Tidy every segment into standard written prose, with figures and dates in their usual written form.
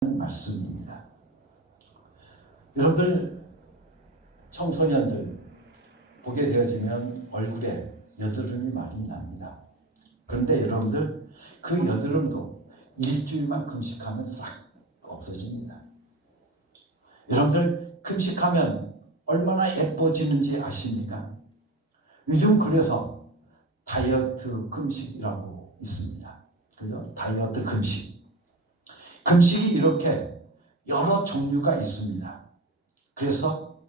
말씀입니다. 여러분들 청소년들 보게 되어지면 얼굴에 여드름이 많이 납니다. 그런데 여러분들 그 여드름도 일주일만 금식하면 싹 없어집니다. 여러분들 금식하면 얼마나 예뻐지는지 아십니까? 요즘 그래서 다이어트 금식이라고 있습니다. 그죠? 다이어트 금식. 금식이 이렇게 여러 종류가 있습니다. 그래서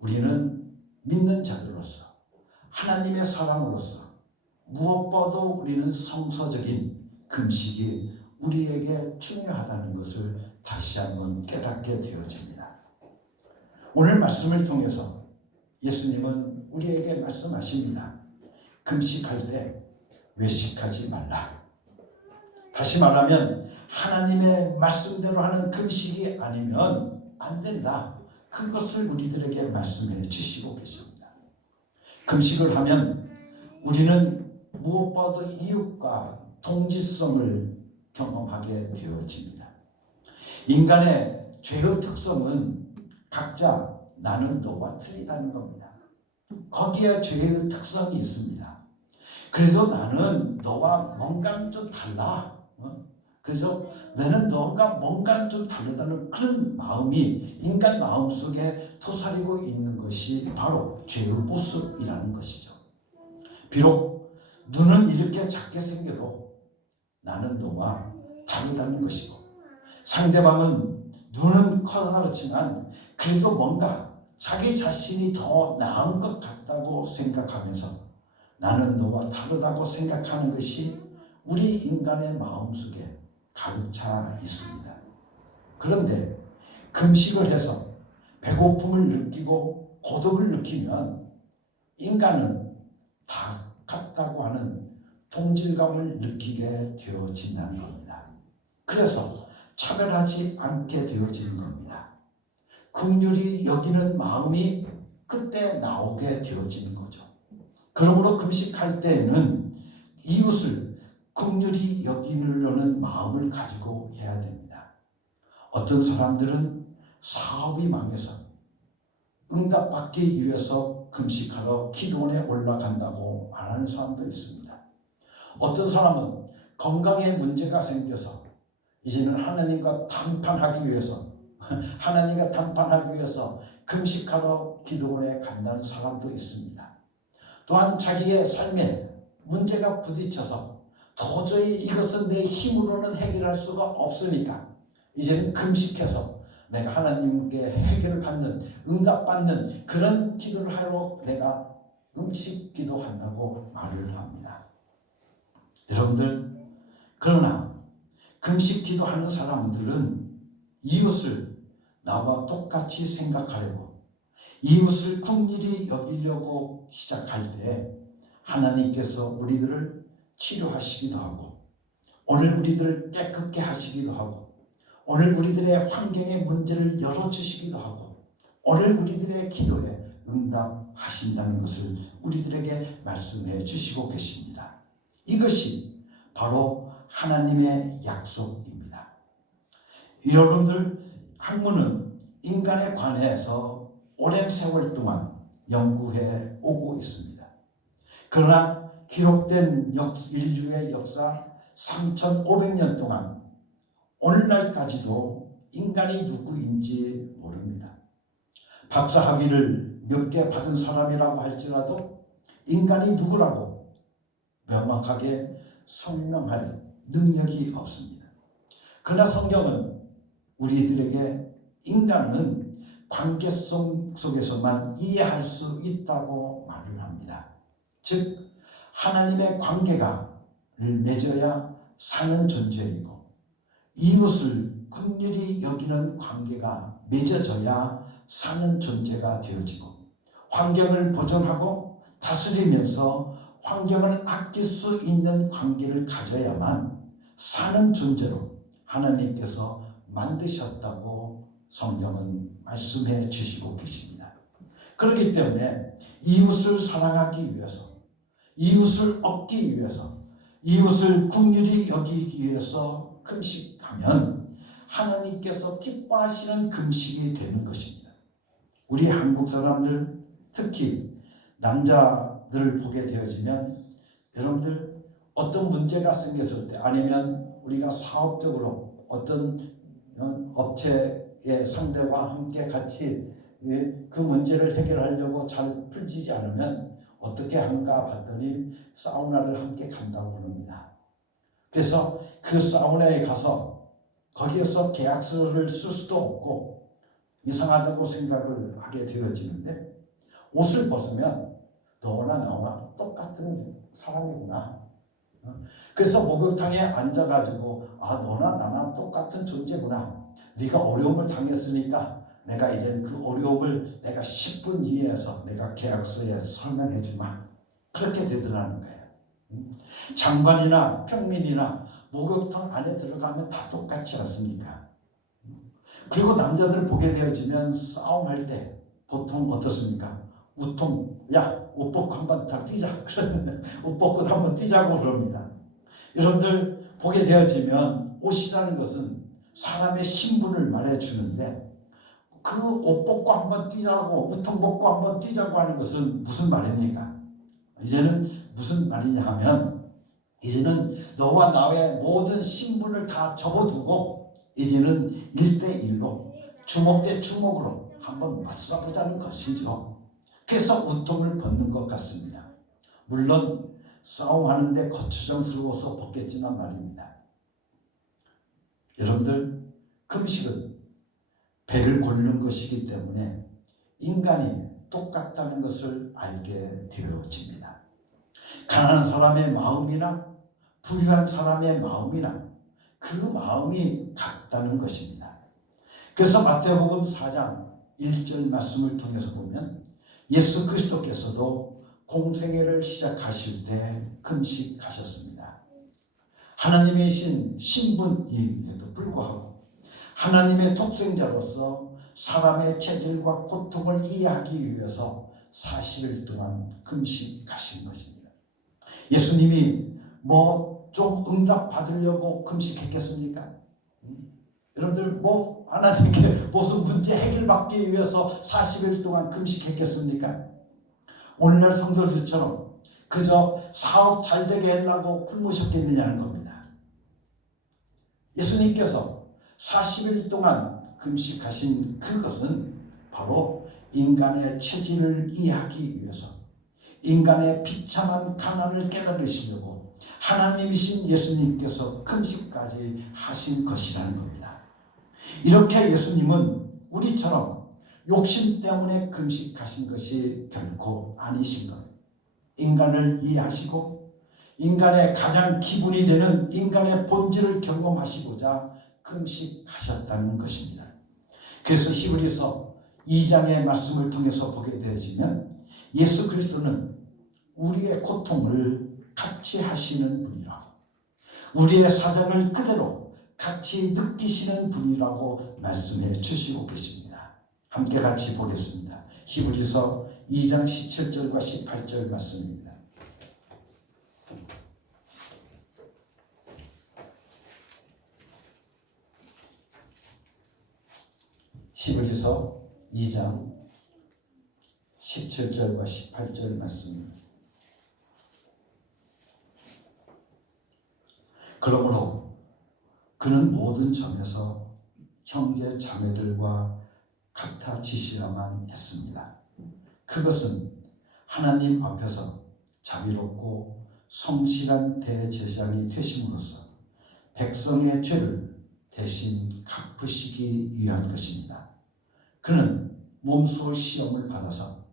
우리는 믿는 자들로서 하나님의 사람으로서 무엇보다도 우리는 성서적인 금식이 우리에게 중요하다는 것을 다시 한번 깨닫게 되어집니다. 오늘 말씀을 통해서 예수님은 우리에게 말씀하십니다. 금식할 때 외식하지 말라. 다시 말하면 하나님의 말씀대로 하는 금식이 아니면 안 된다. 그것을 우리들에게 말씀해 주시고 계십니다. 금식을 하면 우리는 무엇보다도 이웃과 동질성을 경험하게 되어집니다. 인간의 죄의 특성은 각자 나는 너와 틀리다는 겁니다. 거기에 죄의 특성이 있습니다. 그래도 나는 너와 뭔가는 좀 달라. 그죠? 나는 뭔가는 좀 다르다는 그런 마음이 인간 마음 속에 토사리고 있는 것이 바로 죄의 모습이라는 것이죠. 비록 눈은 이렇게 작게 생겨도 나는 너와 다르다는 것이고, 상대방은 눈은 커다랗지만 그래도 뭔가 자기 자신이 더 나은 것 같다고 생각하면서 나는 너와 다르다고 생각하는 것이 우리 인간의 마음속에 가득 차 있습니다. 그런데 금식을 해서 배고픔을 느끼고 고독을 느끼면 인간은 다 같다고 하는 동질감을 느끼게 되어진다는 겁니다. 그래서 차별하지 않게 되어지는 겁니다. 긍휼히 여기는 마음이 그때 나오게 되어지는 거죠. 그러므로 금식할 때에는 이웃을 긍휼히 여기려는 마음을 가지고 해야 됩니다. 어떤 사람들은 사업이 망해서 응답받기 위해서 금식하러 기도원에 올라간다고 말하는 사람도 있습니다. 어떤 사람은 건강에 문제가 생겨서 이제는 하나님과 담판하기 위해서 금식하러 기도원에 간다는 사람도 있습니다. 또한 자기의 삶에 문제가 부딪혀서 도저히 이것은 내 힘으로는 해결할 수가 없으니까 이제는 금식해서 내가 하나님께 해결을 받는, 응답받는 그런 기도를 하러 내가 금식 기도한다고 말을 합니다. 여러분들, 그러나 금식 기도하는 사람들은 이웃을 나와 똑같이 생각하려고, 이웃을 긍휼히 여기려고 시작할 때 하나님께서 우리들을 치료하시기도 하고, 오늘 우리들을 깨끗게 하시기도 하고, 오늘 우리들의 환경의 문제를 열어주시기도 하고, 오늘 우리들의 기도에 응답하신다는 것을 우리들에게 말씀해 주시고 계십니다. 이것이 바로 하나님의 약속입니다. 여러분들, 학문은 인간에 관해서 오랜 세월 동안 연구해 오고 있습니다. 그러나 기록된 인류의 역사 3,500년 동안 오늘날까지도 인간이 누구인지 모릅니다. 박사 학위를 몇 개 받은 사람이라고 할지라도 인간이 누구라고 명확하게 설명할 능력이 없습니다. 그러나 성경은 우리들에게 인간은 관계성 속에서만 이해할 수 있다고 말을 합니다. 즉 하나님의 관계를 맺어야 사는 존재이고, 이웃을 긍휼히 여기는 관계가 맺어져야 사는 존재가 되어지고, 환경을 보존하고 다스리면서 환경을 아낄 수 있는 관계를 가져야만 사는 존재로 하나님께서 만드셨다고 성경은 말씀해 주시고 계십니다. 그렇기 때문에 이웃을 사랑하기 위해서, 이웃을 얻기 위해서, 이웃을 긍휼히 여기기 위해서 금식하면 하나님께서 기뻐하시는 금식이 되는 것입니다. 우리 한국 사람들, 특히 남자들을 보게 되어지면 여러분들 어떤 문제가 생겼을 때, 아니면 우리가 사업적으로 어떤 업체의 상대와 함께 같이 그 문제를 해결하려고 잘 풀리지 않으면 어떻게 하는가 봤더니 사우나를 함께 간다고 합니다. 그래서 그 사우나에 가서 거기에서 계약서를 쓸 수도 없고 이상하다고 생각을 하게 되어지는데, 옷을 벗으면 너나 나와 똑같은 사람이구나. 그래서 목욕탕에 앉아가지고 너나 나나 똑같은 존재구나. 네가 어려움을 당했으니까 내가 이제 그 어려움을 내가 10분 이내에서 내가 계약서에 설명해 주마. 그렇게 되더라는 거예요. 장관이나 평민이나 목욕탕 안에 들어가면 다 똑같지 않습니까? 그리고 남자들 보게 되어지면 싸움할 때 보통 어떻습니까? 우통, 야, 옷 벗고 한번 다 뛰자. 그러면 옷 벗고 한번 뛰자고 그럽니다. 여러분들 보게 되어지면 옷이라는 것은 사람의 신분을 말해주는데, 그 옷 벗고 한번 뛰자고, 우통 벗고 한번 뛰자고 하는 것은 무슨 말입니까? 이제는 무슨 말이냐 하면, 이제는 너와 나의 모든 신분을 다 접어두고 이제는 1대1로 주먹 대 주먹으로 한번 맞서보자는 것이죠. 그래서 우통을 벗는 것 같습니다. 물론 싸움하는데 거추장스러워서 벗겠지만 말입니다. 여러분들, 금식은 배를 고르는 것이기 때문에 인간이 똑같다는 것을 알게 되어집니다. 가난한 사람의 마음이나 부유한 사람의 마음이나 그 마음이 같다는 것입니다. 그래서 마태복음 4장 1절 말씀을 통해서 보면 예수 그리스도께서도 공생애를 시작하실 때 금식하셨습니다. 하나님이신 신분임에도 불구하고 하나님의 독생자로서 사람의 체질과 고통을 이해하기 위해서 40일 동안 금식하신 것입니다. 예수님이 좀 응답 받으려고 금식했겠습니까? 여러분들 하나님께 무슨 문제 해결받기 위해서 40일 동안 금식했겠습니까? 오늘날 성도들처럼 그저 사업 잘 되게 하려고 굶으셨겠느냐는 겁니다. 예수님께서 40일 동안 금식하신 그것은 바로 인간의 체질을 이해하기 위해서, 인간의 비참한 가난을 깨달으시려고 하나님이신 예수님께서 금식까지 하신 것이라는 겁니다. 이렇게 예수님은 우리처럼 욕심 때문에 금식하신 것이 결코 아니신 것. 인간을 이해하시고 인간의 가장 기본이 되는 인간의 본질을 경험하시고자 금식하셨다는 것입니다. 그래서 히브리서 2장의 말씀을 통해서 보게 되어지면 예수 그리스도는 우리의 고통을 같이 하시는 분이라고, 우리의 사정을 그대로 같이 느끼시는 분이라고 말씀해 주시고 계십니다. 함께 같이 보겠습니다. 히브리서 2장 17절과 18절 말씀입니다. 히브리서 2장 17절과 18절 말씀입니다. 그러므로 그는 모든 점에서 형제 자매들과 같아지셔야만 했습니다. 그것은 하나님 앞에서 자비롭고 성실한 대제사장이 되심으로써 백성의 죄를 대신 갚으시기 위한 것입니다. 그는 몸소 시험을 받아서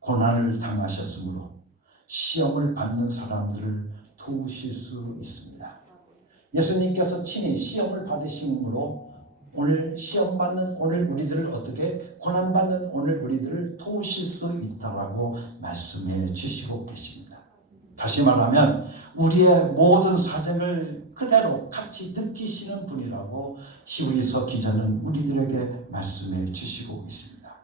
고난을 당하셨으므로 시험을 받는 사람들을 도우실 수 있습니다. 예수님께서 친히 시험을 받으심으로 오늘 시험 받는 오늘 우리들을 어떻게 고난 받는 오늘 우리들을 도우실 수 있다라고 말씀해 주시고 계십니다. 다시 말하면 우리의 모든 사정을 그대로 같이 느끼시는 분이라고 히브리서 기자는 우리들에게 말씀해 주시고 계십니다.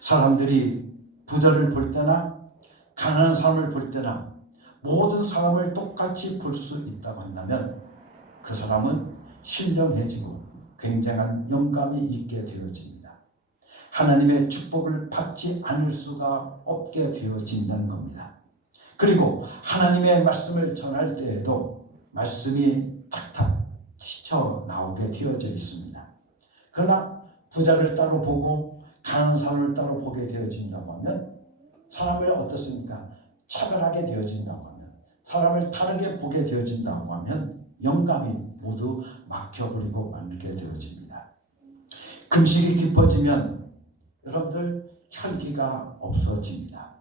사람들이 부자를 볼 때나 가난한 사람을 볼 때나 모든 사람을 똑같이 볼 수 있다고 한다면 그 사람은 신령해지고 굉장한 영감이 있게 되어집니다. 하나님의 축복을 받지 않을 수가 없게 되어진다는 겁니다. 그리고 하나님의 말씀을 전할 때에도 말씀이 탁탁 튀쳐나오게 되어져 있습니다. 그러나 부자를 따로 보고 가난한 사람을 따로 보게 되어진다고 하면 사람을 어떻습니까? 차별하게 되어진다고 하면 사람을 다르게 보게 되어진다고 하면 영감이 모두 막혀버리고 말게 되어집니다. 금식이 깊어지면 여러분들 혈기가 없어집니다.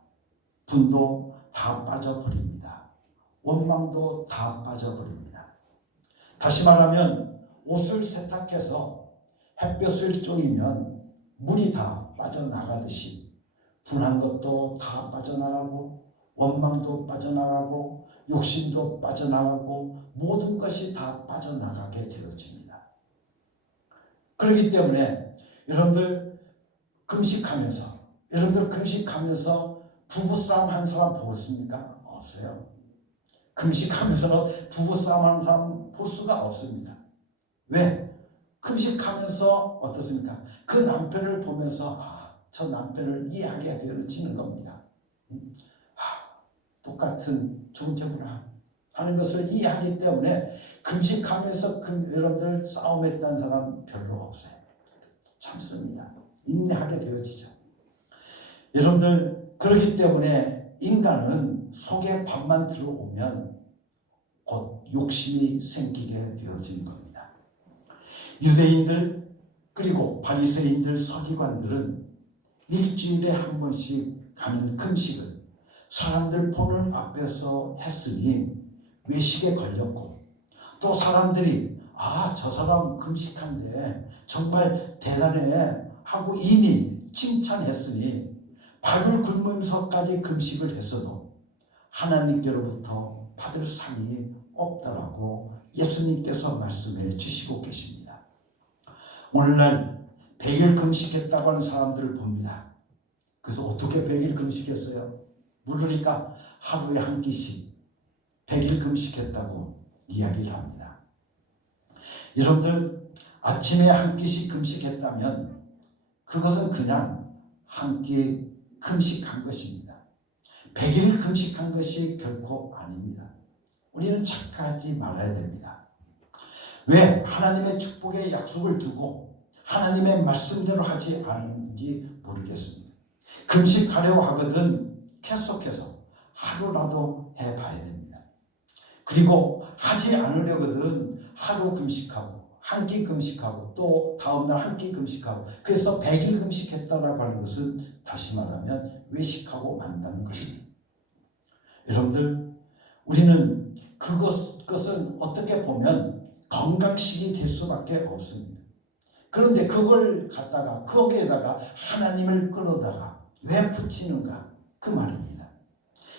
분도 다 빠져버립니다. 원망도 다 빠져버립니다. 다시 말하면 옷을 세탁해서 햇볕을 쬐면 물이 다 빠져나가듯이 분한 것도 다 빠져나가고 원망도 빠져나가고 욕심도 빠져나가고 모든 것이 다 빠져나가게 되어집니다. 그렇기 때문에 여러분들 금식하면서 부부싸움 한 사람 보셨습니까? 없어요. 금식하면서 부부싸움 하는 사람 볼 수가 없습니다. 왜? 금식하면서 어떻습니까? 그 남편을 보면서 저 남편을 이해하게 되어지는 겁니다. 똑같은 존재구나 하는 것을 이해하기 때문에 금식하면서 여러분들 싸움했다는 사람 별로 없어요. 참습니다. 인내하게 되어지죠. 여러분들 그렇기 때문에 인간은 속에 밥만 들어오면 곧 욕심이 생기게 되어지는 겁니다. 유대인들 그리고 바리새인들 서기관들은 일주일에 한 번씩 가는 금식을 사람들 보는 앞에서 했으니 외식에 걸렸고 또 사람들이 저 사람 금식한데 정말 대단해 하고 이미 칭찬했으니 밥을 굶으면서까지 금식을 했어도 하나님께로부터 받을 상이 없다라고 예수님께서 말씀해 주시고 계십니다. 오늘날 100일 금식했다고 하는 사람들을 봅니다. 그래서 어떻게 100일 금식했어요? 물으니까 하루에 한 끼씩 100일 금식했다고 이야기를 합니다. 여러분들 아침에 한 끼씩 금식했다면 그것은 그냥 한 끼 금식한 것입니다. 100일 금식한 것이 결코 아닙니다. 우리는 착각하지 말아야 됩니다. 왜 하나님의 축복의 약속을 두고 하나님의 말씀대로 하지 않은지 모르겠습니다. 금식하려고 하거든 계속해서 하루라도 해봐야 됩니다. 그리고 하지 않으려거든 하루 금식하고 한 끼 금식하고 또 다음날 한 끼 금식하고 그래서 100일 금식했다라고 하는 것은 다시 말하면 외식하고 만다는 것입니다. 여러분들 우리는 그것은 어떻게 보면 건강식이 될 수밖에 없습니다. 그런데 그걸 갖다가 거기에다가 하나님을 끌어다가 왜 붙이는가 그 말입니다.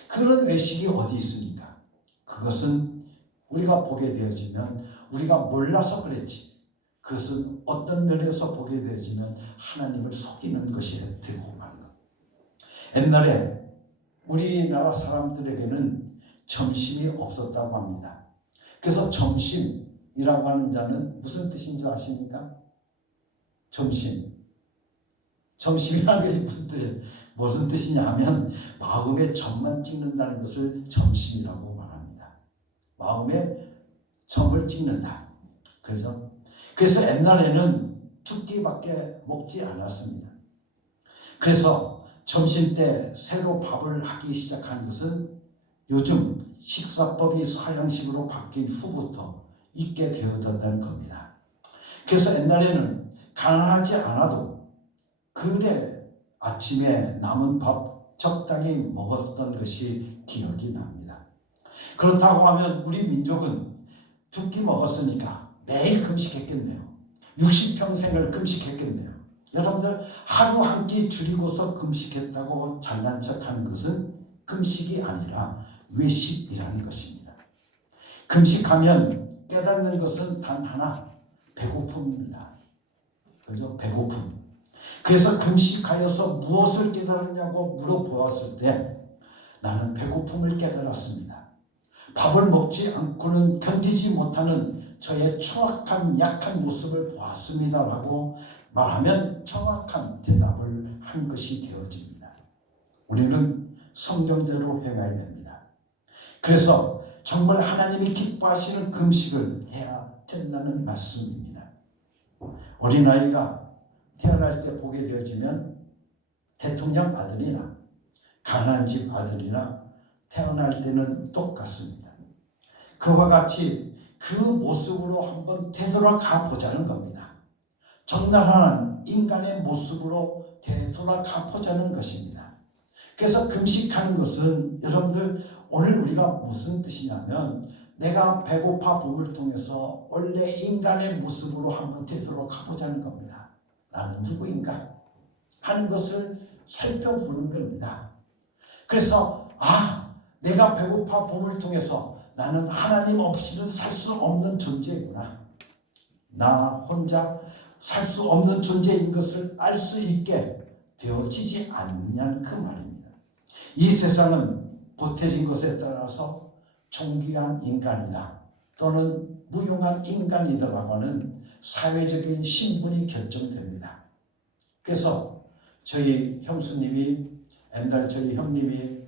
그런 외식이 어디 있습니까? 그것은 우리가 보게 되어지면 우리가 몰라서 그랬지 그것은 어떤 면에서 보게 되어지면 하나님을 속이는 것이 되고 마는 것. 옛날에 우리나라 사람들에게는 점심이 없었다고 합니다. 그래서 점심이라고 하는 자는 무슨 뜻인 줄 아십니까? 점심이라는 게 무슨 뜻이냐 하면 마음에 점만 찍는다는 것을 점심이라고 말합니다. 마음에 점을 찍는다. 그렇죠? 그래서 옛날에는 두 끼밖에 먹지 않았습니다. 그래서 점심 때 새로 밥을 하기 시작한 것은 요즘 식사법이 서양식으로 바뀐 후부터 있게 되어졌다는 겁니다. 그래서 옛날에는 가난하지 않아도 그래 아침에 남은 밥 적당히 먹었던 것이 기억이 납니다. 그렇다고 하면 우리 민족은 두 끼 먹었으니까 매일 금식했겠네요. 60평생을 금식했겠네요. 여러분들 하루 한 끼 줄이고서 금식했다고 잘난 척하는 것은 금식이 아니라 외식이라는 것입니다. 금식하면 깨닫는 것은 단 하나, 배고픔입니다. 그죠? 배고픔. 그래서 금식하여서 무엇을 깨달았냐고 물어보았을 때 나는 배고픔을 깨달았습니다. 밥을 먹지 않고는 견디지 못하는 저의 추악한 약한 모습을 보았습니다라고 말하면 정확한 대답을 한 것이 되어집니다. 우리는 성경대로 행해야 됩니다. 그래서 정말 하나님이 기뻐하시는 금식을 해야 된다는 말씀입니다. 어린아이가 태어날 때 보게 되어지면 대통령 아들이나 가난한 집 아들이나 태어날 때는 똑같습니다. 그와 같이 그 모습으로 한번 되돌아가 보자는 겁니다. 적나라한 인간의 모습으로 되돌아가 보자는 것입니다. 그래서 금식하는 것은 여러분들 오늘 우리가 무슨 뜻이냐면 내가 배고파 봄을 통해서 원래 인간의 모습으로 한번 되돌아가 보자는 겁니다. 나는 누구인가 하는 것을 살펴보는 겁니다. 그래서 내가 배고파 봄을 통해서 나는 하나님 없이는 살 수 없는 존재구나. 나 혼자 살 수 없는 존재인 것을 알 수 있게 되어지지 않느냐는 그 말입니다. 이 세상은 보태진 것에 따라서 존귀한 인간이다 또는 무용한 인간이다라고 하는 사회적인 신분이 결정됩니다. 그래서 저희 형수님이 옛날 저희 형님이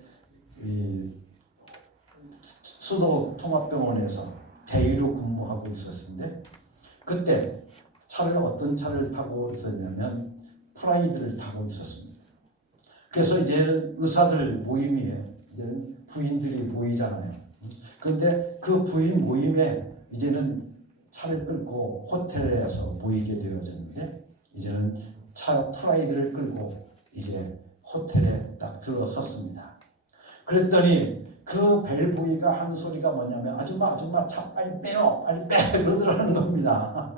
수도 통합병원에서 대의로 근무하고 있었는데 그때 어떤 차를 타고 있었냐면 프라이드를 타고 있었습니다. 그래서 이제는 의사들 모임이에요. 이제는 부인들이 모이잖아요. 그런데 그 부인 모임에 이제는 차를 끌고 호텔에서 모이게 되어졌는데 이제는 차 프라이드를 끌고 이제 호텔에 딱 들어섰습니다. 그랬더니 그 벨보이가 하는 소리가 뭐냐면 아줌마 차 빨리 빼요. 빨리 빼. 그러더라는 겁니다.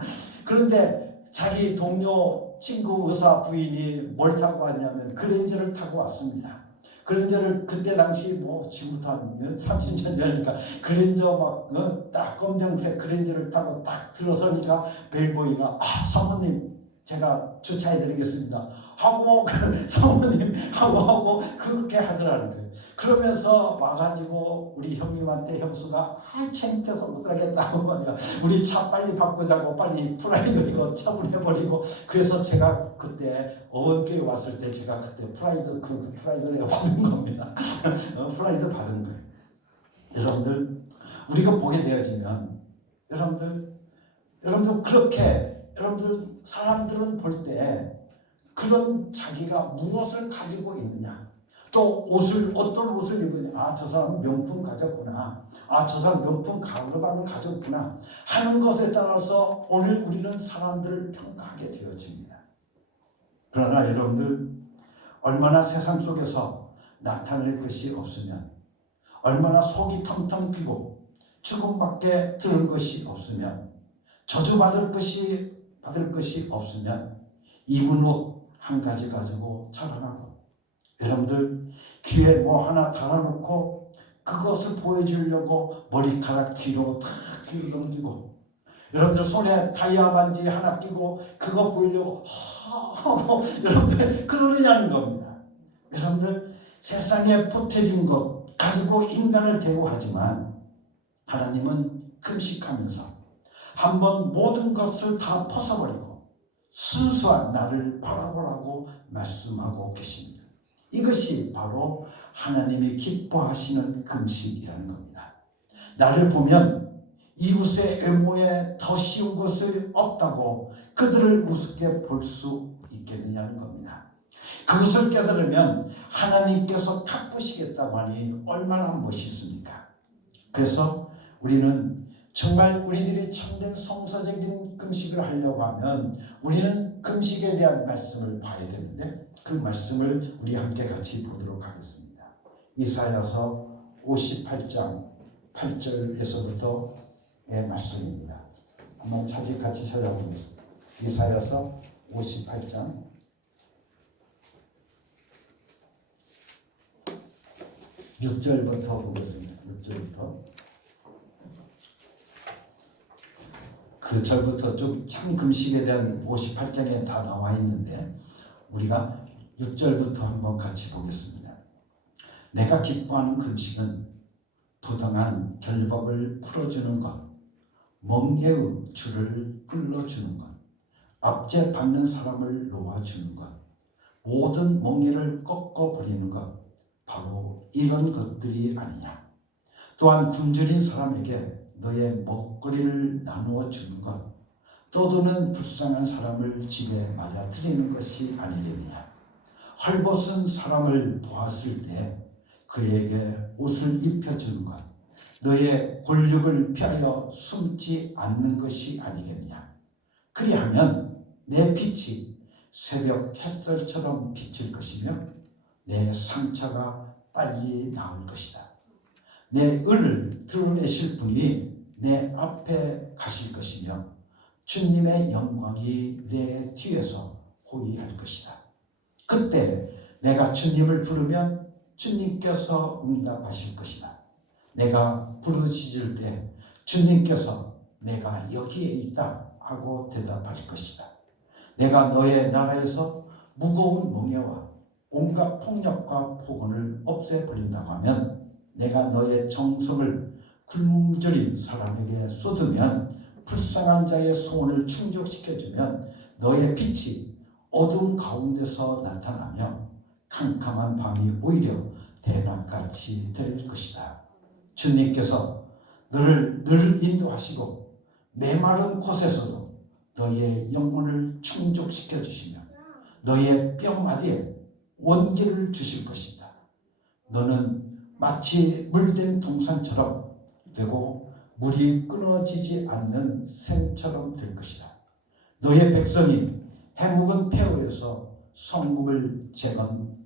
그런데 자기 동료 친구 의사 부인이 뭘 타고 왔냐면 그랜저를 타고 왔습니다. 그랜저를 그때 당시 지금부터 한 30년 전이니까 그랜저 딱 검정색 그랜저를 타고 딱 들어서니까 벨보이가 사모님 제가 주차해드리겠습니다 하고 사모님 하고 그렇게 하더라는 거예요. 그러면서 와가지고 우리 형님한테 형수가 창피해서 못 살겠다고 말이야. 우리 차 빨리 바꾸자고 빨리 프라이드 이거 처분해버리고 그래서 제가 그때 어원교회 왔을 때 제가 그때 프라이드 그 프라이드 내가 받은 겁니다. 프라이드 받은 거예요. 여러분들 우리가 보게 되어지면 여러분들 그렇게 여러분들 사람들은 볼 때 그런 자기가 무엇을 가지고 있느냐 또 어떤 옷을 입으냐 저 사람은 명품 가졌구나 저 사람 명품 가방을 가졌구나 하는 것에 따라서 오늘 우리는 사람들을 평가하게 되어집니다. 그러나 여러분들 얼마나 세상 속에서 나타낼 것이 없으면 얼마나 속이 텅텅 비고 죽음밖에 들은 것이 없으면 저주받을 것이 없으면 입은 옷 한 가지 가지고 자랑하고 여러분들 귀에 하나 달아놓고 그것을 보여주려고 머리카락 뒤로 다 뒤로 넘기고 여러분들 손에 다이아만지 하나 끼고 그거 보이려고 여러분들 그러느냐는 겁니다. 여러분들 세상에 보태진 것 가지고 인간을 대우하지만 하나님은 금식하면서 한번 모든 것을 다 벗어버리고 순수한 나를 바라보라고 말씀하고 계십니다. 이것이 바로 하나님이 기뻐하시는 금식이라는 겁니다. 나를 보면 이웃의 외모에 더 쉬운 것이 없다고 그들을 우습게 볼 수 있겠느냐는 겁니다. 그것을 깨달으면 하나님께서 갚으시겠다고 하니 얼마나 멋있습니까? 그래서 우리는 정말 우리들이 참된 성서적인 금식을 하려고 하면 우리는 금식에 대한 말씀을 봐야 되는데 그 말씀을 우리 함께 같이 보도록 하겠습니다. 이사야서 58장 8절에서부터의 말씀입니다. 한번 같이 찾아보겠습니다. 이사야서 58장 6절부터 보겠습니다. 6절부터 그 절부터 좀 참 금식에 대한 58장에 다 나와 있는데 우리가 6절부터 한번 같이 보겠습니다. 내가 기뻐하는 금식은 부당한 결박을 풀어주는 것, 멍에의 줄을 끌어주는 것, 압제받는 사람을 놓아주는 것, 모든 멍에를 꺾어버리는 것, 바로 이런 것들이 아니냐. 또한 굶주린 사람에게 너의 먹거리를 나누어 주는 것, 떠드는 불쌍한 사람을 집에 맞아들이는 것이 아니겠느냐. 헐벗은 사람을 보았을 때 그에게 옷을 입혀주는 것, 너의 권력을 피하여 숨지 않는 것이 아니겠느냐. 그리하면 내 빛이 새벽 햇살처럼 비칠 것이며 내 상처가 빨리 나을 것이다. 내 의를 드러내실 분이 내 앞에 가실 것이며 주님의 영광이 내 뒤에서 호위할 것이다. 그때 내가 주님을 부르면 주님께서 응답하실 것이다. 내가 부르짖을 때 주님께서 내가 여기에 있다 하고 대답할 것이다. 내가 너의 나라에서 무거운 멍에와 온갖 폭력과 폭언을 없애버린다고 하면 내가 너의 정성을 굶주린 사람에게 쏟으면 불쌍한 자의 소원을 충족시켜주면 너의 빛이 어둠 가운데서 나타나며 캄캄한 밤이 오히려 대낮같이 될 것이다. 주님께서 너를 늘 인도하시고 메마른 곳에서도 너의 영혼을 충족시켜 주시며 너의 뼈마디에 원기를 주실 것이다. 너는 마치 물된 동산처럼 되고 물이 끊어지지 않는 샘처럼 될 것이다. 너의 백성이 해묵은 폐허에서 성읍을 재건하며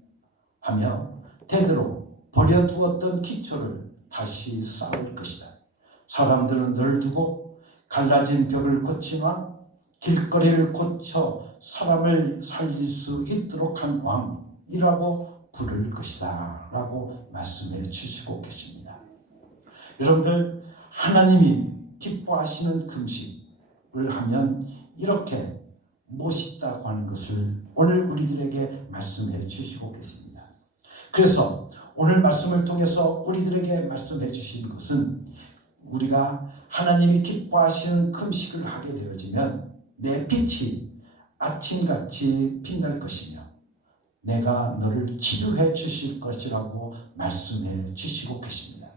대대로 버려두었던 기초를 다시 쌓을 것이다. 사람들은 너를 두고 갈라진 벽을 고치나 길거리를 고쳐 사람을 살릴 수 있도록 한 왕이라고 부를 것이다 라고 말씀해 주시고 계십니다. 여러분들, 하나님이 기뻐하시는 금식을 하면 이렇게 멋있다고 하는 것을 오늘 우리들에게 말씀해 주시고 계십니다. 그래서 오늘 말씀을 통해서 우리들에게 말씀해 주신 것은 우리가 하나님이 기뻐하시는 금식을 하게 되어지면 내 빛이 아침같이 빛날 것이며 내가 너를 치료해 주실 것이라고 말씀해 주시고 계십니다.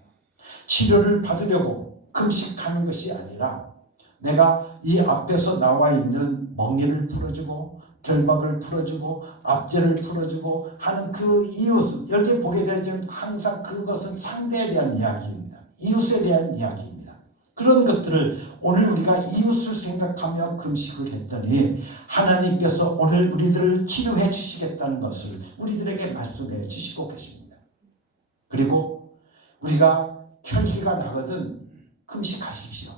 치료를 받으려고 금식하는 것이 아니라 내가 이 앞에서 나와 있는 멍에를 풀어주고 결박을 풀어주고 압제를 풀어주고 하는 그 이웃, 여기 보게 되면 항상 그것은 상대에 대한 이야기입니다. 이웃에 대한 이야기입니다. 그런 것들을 오늘 우리가 이웃을 생각하며 금식을 했더니 하나님께서 오늘 우리들을 치료해 주시겠다는 것을 우리들에게 말씀해 주시고 계십니다. 그리고 우리가 혈기가 나거든 금식하십시오.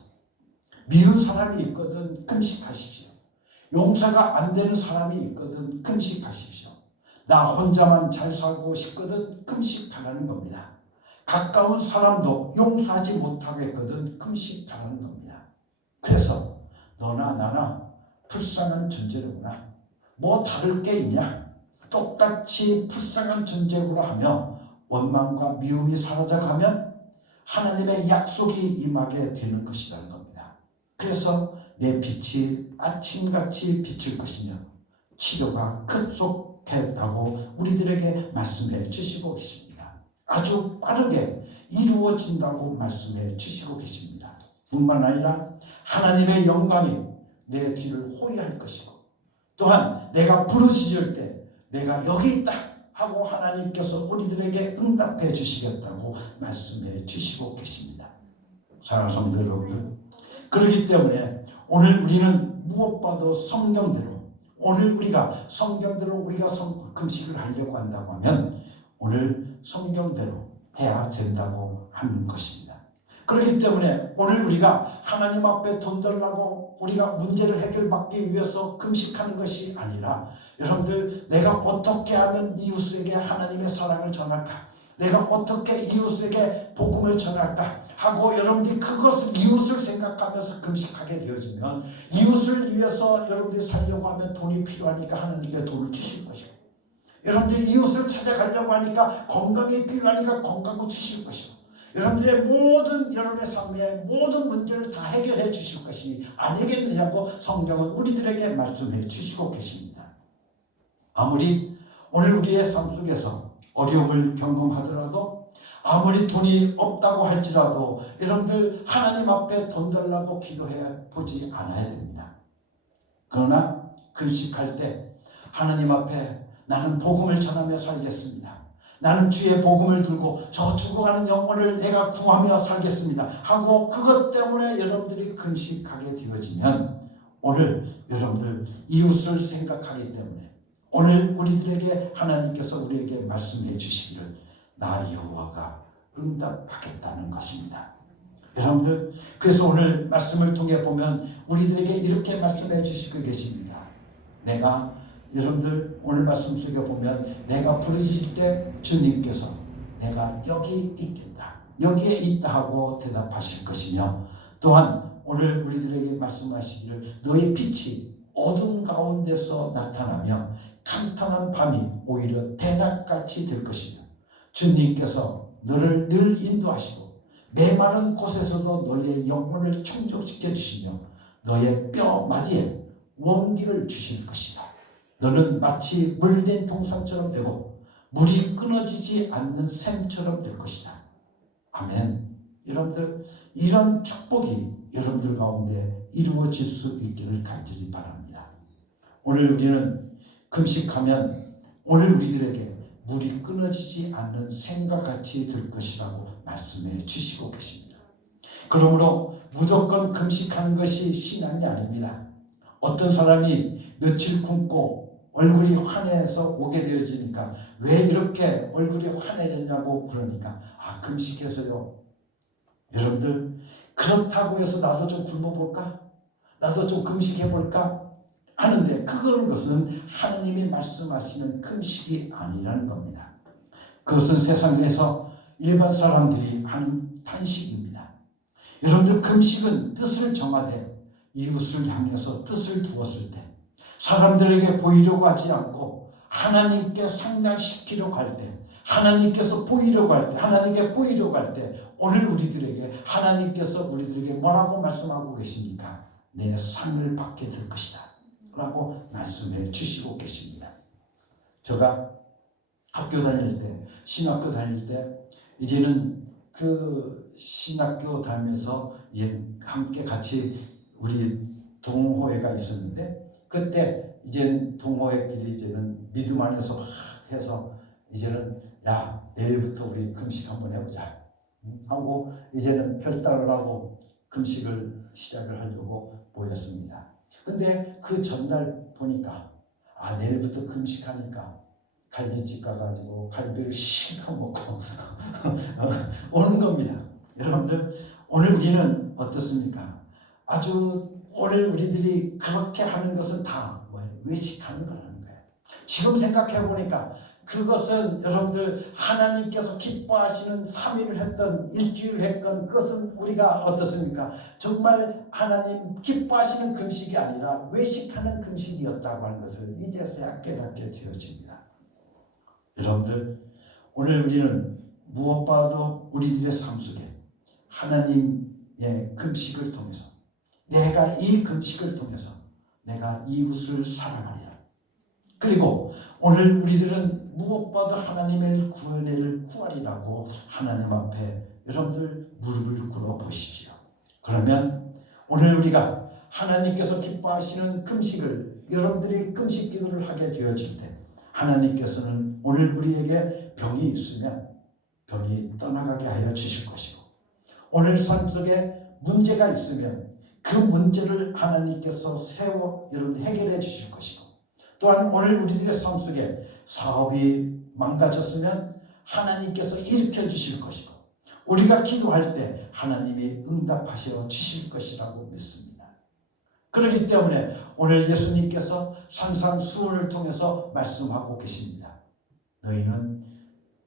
미운 사람이 있거든 금식하십시오. 용서가 안 되는 사람이 있거든 금식하십시오. 나 혼자만 잘 살고 싶거든 금식하라는 겁니다. 가까운 사람도 용서하지 못하겠거든 금식하라는 겁니다. 그래서 너나 나나 불쌍한 존재로구나. 뭐 다를 게 있냐? 똑같이 불쌍한 존재로 하며 원망과 미움이 사라져가면 하나님의 약속이 임하게 되는 것이라는 겁니다. 그래서 내 빛이 아침같이 비칠 것이며 치료가 급속했다고 우리들에게 말씀해 주시고 계십니다. 아주 빠르게 이루어진다고 말씀해 주시고 계십니다. 뿐만 아니라 하나님의 영광이 내 뒤를 호위할 것이고 또한 내가 부르짖을 때 내가 여기 있다 하고 하나님께서 우리들에게 응답해 주시겠다고 말씀해 주시고 계십니다. 사랑하는 성도 여러분들, 그렇기 때문에 오늘 우리는 무엇보다도 성경대로 오늘 우리가 성경대로 우리가 금식을 하려고 한다고 하면 오늘 성경대로 해야 된다고 하는 것입니다. 그렇기 때문에 오늘 우리가 하나님 앞에 돈 달라고 우리가 문제를 해결받기 위해서 금식하는 것이 아니라 여러분들, 내가 어떻게 하면 이웃에게 하나님의 사랑을 전할까? 내가 어떻게 이웃에게 복음을 전할까? 하고 여러분들이 그것을 이웃을 생각하면서 금식하게 되어지면 이웃을 위해서 여러분들이 살려고 하면 돈이 필요하니까 하나님께 돈을 주실 것이고 여러분들이 이웃을 찾아가려고 하니까 건강이 필요하니까 건강을 주실 것이고 여러분들의 모든 여러분의 삶의 모든 문제를 다 해결해 주실 것이 아니겠느냐고 성경은 우리들에게 말씀해 주시고 계십니다. 아무리 오늘 우리의 삶 속에서 어려움을 경험하더라도, 아무리 돈이 없다고 할지라도 여러분들 하나님 앞에 돈 달라고 기도해 보지 않아야 됩니다. 그러나 금식할 때 하나님 앞에 나는 복음을 전하며 살겠습니다. 나는 주의 복음을 들고 저 죽어가는 영혼을 내가 구하며 살겠습니다 하고 그것 때문에 여러분들이 금식하게 되어지면, 오늘 여러분들 이웃을 생각하기 때문에 오늘 우리들에게 하나님께서 우리에게 말씀해 주시기를 나 여호와가 응답하겠다는 것입니다. 여러분들, 그래서 오늘 말씀을 통해 보면 우리들에게 이렇게 말씀해 주시고 계십니다. 내가 여러분들 오늘 말씀 속에 보면 내가 부르실 때 주님께서 내가 여기 있겠다, 여기에 있다 하고 대답하실 것이며, 또한 오늘 우리들에게 말씀하시기를 너의 빛이 어둠 가운데서 나타나며 캄캄한 밤이 오히려 대낮같이 될 것이며 주님께서 너를 늘 인도하시고 메마른 곳에서도 너의 영혼을 충족시켜 주시며 너의 뼈마디에 원기를 주실 것이다. 너는 마치 물된 동산처럼 되고 물이 끊어지지 않는 샘처럼 될 것이다. 아멘. 여러분들, 이런 축복이 여러분들 가운데 이루어질 수 있기를 간절히 바랍니다. 오늘 우리는 금식하면 오늘 우리들에게 물이 끊어지지 않는 샘과 같이 될 것이라고 말씀해 주시고 계십니다. 그러므로 무조건 금식하는 것이 신앙이 아닙니다. 어떤 사람이 며칠 굶고 얼굴이 환해서 오게 되어지니까 왜 이렇게 얼굴이 환해졌냐고 그러니까 금식해서요. 여러분들, 그렇다고 해서 나도 좀 굶어볼까? 나도 좀 금식해볼까? 하는데 그것은 하나님이 말씀하시는 금식이 아니라는 겁니다. 그것은 세상에서 일반 사람들이 하는 탄식입니다. 여러분들, 금식은 뜻을 정하되 이웃을 향해서 뜻을 두었을 때, 사람들에게 보이려고 하지 않고 하나님께 상달시키려고 할 때, 하나님께서 보이려고 할 때, 하나님께 보이려고 할 때, 오늘 우리들에게 하나님께서 우리들에게 뭐라고 말씀하고 계십니까? 내 상을 받게 될 것이다 라고 말씀해 주시고 계십니다. 제가 학교 다닐 때, 신학교 다닐 때, 이제는 그 신학교 다니면서 함께 같이 우리 동호회가 있었는데, 그때 이제 동호회끼리 이제는 믿음 안에서 막 해서 이제는 야, 내일부터 우리 금식 한번 해보자 하고 이제는 결단을 하고 금식을 시작을 하려고 모였습니다. 근데 그 전날 보니까 내일부터 금식하니까 갈비집 가가지고 갈비를 실컷 먹고 오는 겁니다. 여러분들, 오늘 우리는 어떻습니까? 아주 오늘 우리들이 그렇게 하는 것은 다 외식하는 거라는 거예요. 지금 생각해 보니까 그것은 여러분들 하나님께서 기뻐하시는 3일을 했던 일주일을 했건 그것은 우리가 어떻습니까? 정말 하나님 기뻐하시는 금식이 아니라 외식하는 금식이었다고 하는 것을 이제서야 깨닫게 되어집니다. 여러분들, 오늘 우리는 무엇보다도 우리들의 삶 속에 하나님의 금식을 통해서, 내가 이 금식을 통해서 내가 이웃을 사랑하리라. 그리고 오늘 우리들은 무엇보다 하나님의 구원을 구하리라고 하나님 앞에 여러분들 무릎을 꿇어 보십시오. 그러면 오늘 우리가 하나님께서 기뻐하시는 금식을, 여러분들이 금식 기도를 하게 되어질 때 하나님께서는 오늘 우리에게 병이 있으면 병이 떠나가게 하여 주실 것이고, 오늘 삶 속에 문제가 있으면 그 문제를 하나님께서 세워 여러분 해결해 주실 것이고, 또한 오늘 우리들의 삶 속에 사업이 망가졌으면 하나님께서 일으켜 주실 것이고, 우리가 기도할 때 하나님이 응답하셔 주실 것이라고 믿습니다. 그렇기 때문에 오늘 예수님께서 산상수훈을 통해서 말씀하고 계십니다. 너희는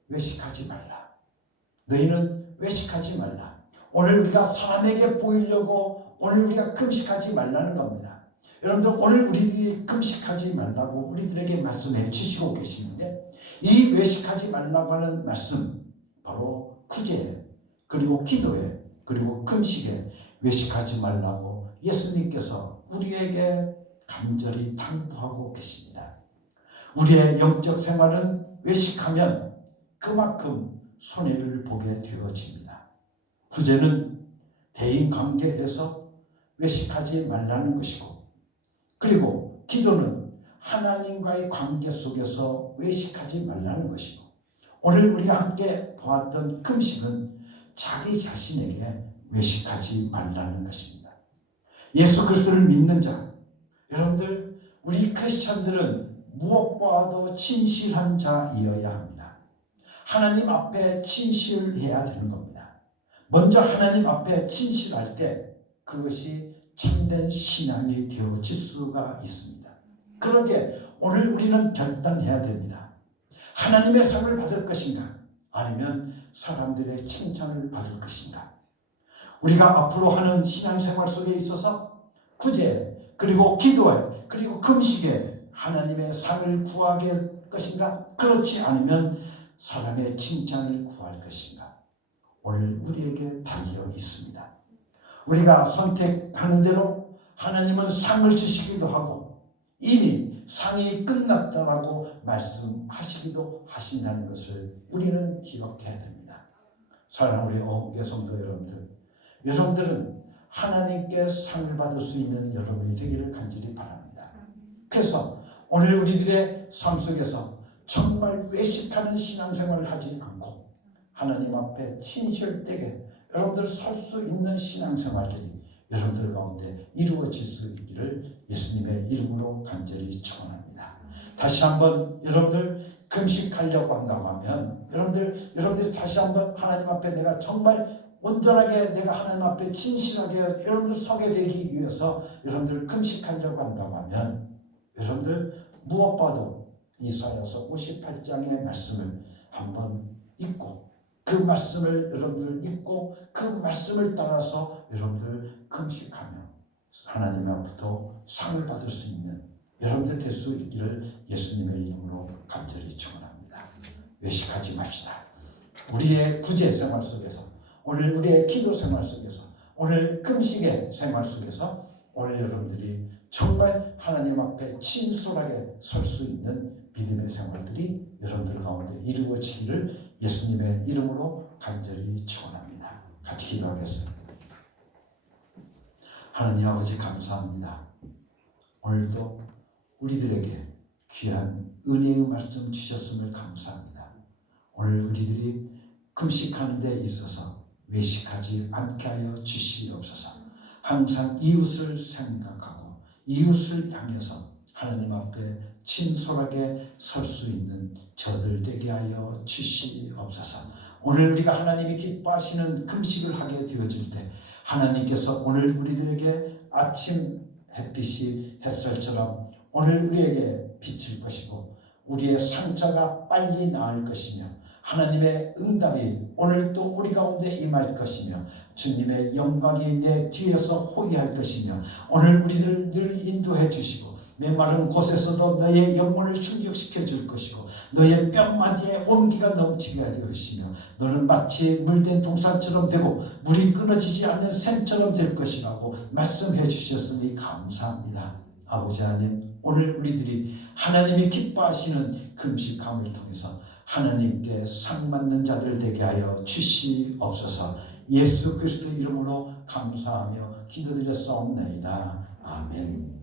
외식하지 말라. 너희는 외식하지 말라. 오늘 우리가 사람에게 보이려고 오늘 우리가 금식하지 말라는 겁니다. 여러분들, 오늘 우리들이 금식하지 말라고 우리들에게 말씀해 주시고 계시는데, 이 외식하지 말라고 하는 말씀 바로 구제예요. 그리고 기도에 그리고 금식에 외식하지 말라고 예수님께서 우리에게 간절히 당부하고 계십니다. 우리의 영적 생활은 외식하면 그만큼 손해를 보게 되어집니다. 구제는 대인관계에서 외식하지 말라는 것이고, 그리고 기도는 하나님과의 관계 속에서 외식하지 말라는 것이고, 오늘 우리가 함께 보았던 금식은 자기 자신에게 외식하지 말라는 것입니다. 예수 그리스도를 믿는 자, 여러분들, 우리 크리스천들은 무엇보다도 진실한 자이어야 합니다. 하나님 앞에 진실해야 되는 겁니다. 먼저 하나님 앞에 진실할 때 그것이 참된 신앙이 되어질 수가 있습니다. 그러게 오늘 우리는 결단해야 됩니다. 하나님의 상을 받을 것인가? 아니면 사람들의 칭찬을 받을 것인가? 우리가 앞으로 하는 신앙생활 속에 있어서 구제, 그리고 기도에, 그리고 금식에 하나님의 상을 구하게 것인가? 그렇지 않으면 사람의 칭찬을 구할 것인가? 오늘 우리에게 달려 있습니다. 우리가 선택하는 대로 하나님은 상을 주시기도 하고 이미 상이 끝났다라고 말씀하시기도 하신다는 것을 우리는 기억해야 됩니다. 사랑하는 우리 어묵의 성도 여러분들, 여러분들은 하나님께 상을 받을 수 있는 여러분이 되기를 간절히 바랍니다. 그래서 오늘 우리들의 삶 속에서 정말 외식하는 신앙생활을 하지 않고 하나님 앞에 진실되게 여러분들 설 수 있는 신앙생활들이 여러분들 가운데 이루어질 수 있기를 예수님의 이름으로 간절히 축원합니다. 다시 한번 여러분들 금식하려고 한다고 하면 여러분들이 다시 한번 하나님 앞에 내가 정말 온전하게 내가 하나님 앞에 진실하게 여러분들 서게 되기 위해서 여러분들 금식하려고 한다고 하면 여러분들 무엇보다도 이사야서 58장의 말씀을 한번 읽고 그 말씀을 여러분들 읽고 그 말씀을 따라서 여러분들 금식하며 하나님 앞부터 상을 받을 수 있는 여러분들 될 수 있기를 예수님의 이름으로 간절히 축원합니다. 외식하지 맙시다. 우리의 구제 생활 속에서 오늘 우리의 기도 생활 속에서 오늘 금식의 생활 속에서 오늘 여러분들이 정말 하나님 앞에 진솔하게 설 수 있는 믿음의 생활들이 여러분들 가운데 이루어지기를 예수님의 이름으로 간절히 축원합니다. 같이 기도하겠습니다. 하나님 아버지 감사합니다. 오늘도 우리들에게 귀한 은혜의 말씀 주셨음을 감사합니다. 오늘 우리들이 금식하는 데 있어서 외식하지 않게 하여 주시옵소서. 항상 이웃을 생각하고 이웃을 향해서 하나님 앞에 진솔하게 설 수 있는 저들 되게 하여 주시옵소서. 오늘 우리가 하나님이 기뻐하시는 금식을 하게 되어질 때 하나님께서 오늘 우리들에게 아침 햇빛이 햇살처럼 오늘 우리에게 비칠 것이고 우리의 상처가 빨리 나을 것이며 하나님의 응답이 오늘 또 우리 가운데 임할 것이며 주님의 영광이 내 뒤에서 호위할 것이며 오늘 우리들을 늘 인도해 주시고 메마른 곳에서도 너의 영혼을 충족시켜 줄 것이고 너의 뼈마디에 온기가 넘치게 할 것이며 너는 마치 물된 동산처럼 되고 물이 끊어지지 않는 샘처럼 될 것이라고 말씀해 주셨으니 감사합니다. 아버지 하나님, 오늘 우리들이 하나님이 기뻐하시는 금식함을 통해서 하나님께 상맞는 자들 되게 하여 주시옵소서. 예수 그리스도 이름으로 감사하며 기도드렸사옵나이다. 아멘.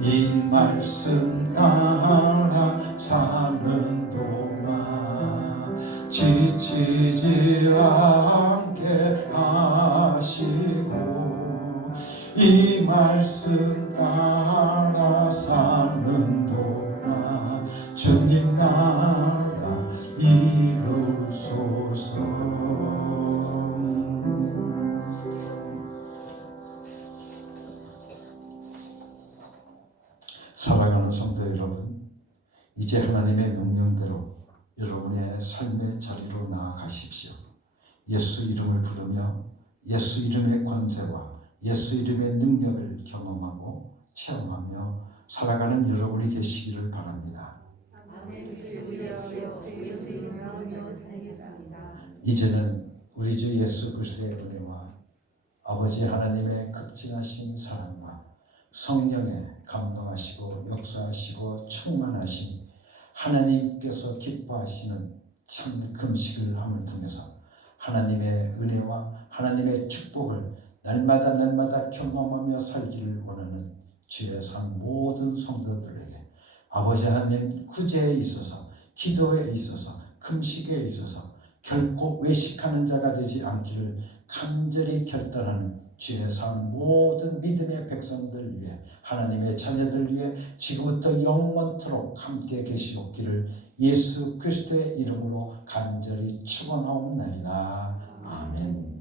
이 말씀 따라 사는 동안 지치지 않게 하시고 이 말씀 따라 사는 동안 주님 나라 이루소서. 살아가는 성도 여러분, 이제 하나님의 명령대로 여러분의 삶의 자리로 나아가십시오. 예수 이름을 부르며 예수 이름의 권세와 예수 이름의 능력을 경험하고 체험하며 살아가는 여러분이 되시기를 바랍니다. 이제는 우리 주 예수 그리스도의 은혜와 아버지 하나님의 극진하신 사랑과 성령의 감동하시고 역사하시고 충만하신 하나님께서 기뻐하시는 참 금식을 함을 통해서 하나님의 은혜와 하나님의 축복을 날마다 경험하며 살기를 원하는 주의 산 모든 성도들에게 아버지 하나님 구제에 있어서 기도에 있어서 금식에 있어서 결코 외식하는 자가 되지 않기를 간절히 결단하는 주의 산 모든 믿음의 백성들 위해 하나님의 자녀들 위해 지금부터 영원토록 함께 계시옵기를 예수 그리스도의 이름으로 간절히 축원하옵나이다. 아멘.